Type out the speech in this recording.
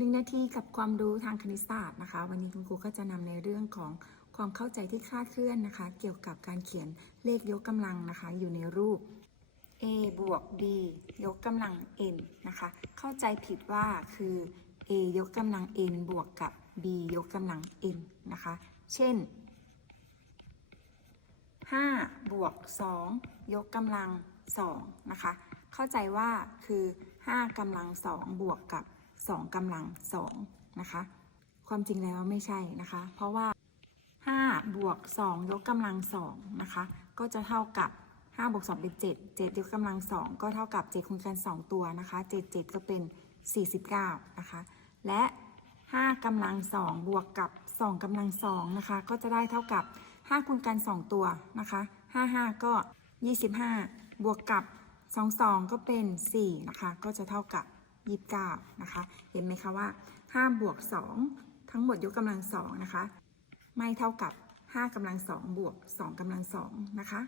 หนึ่งนาทีกับความรู้ทางคณิตศาสตร์นะคะ วันนี้คุณครูก็จะนำในเรื่องของความเข้าใจที่คลาดเคลื่อนนะคะ เกี่ยวกับการเขียนเลขยกกำลังนะคะ อยู่ในรูป a บวก b ยกกำลัง n นะคะ เข้าใจผิดว่าคือ a ยกกำลัง n บวกกับ b ยกกำลัง n นะคะ เช่น5บวก2ยกกำลัง2นะคะ เข้าใจว่าคือ 5กำลัง2บวกกับ 2กำลัง2นะคะ ความจริงแล้วไม่ใช่นะคะ เพราะว่า 5 บวก 2 ยกกำลัง2นะคะ ก็จะเท่ากับ 5 บวก 2 เป็น 7 7 ยกกำลัง 2 ก็เท่ากับ 7คูณกัน 2 ตัวนะคะ 7 7 ก็เป็น 49 นะคะ และ 5กำลัง 2 บวกกับ 2กำลัง2นะคะ ก็จะได้เท่ากับ 5คูณกัน 2 ตัวนะคะ 5 5 ก็ 25 บวกกับ 2 2 ก็เป็น 4 นะคะ ก็จะเท่ากับ 29 นะคะ เห็นไหมคะว่า5บวก 2 ทั้งหมดยกกำลัง2นะคะ ไม่เท่ากับ 5กำลัง2บวก2กำลัง2นะคะ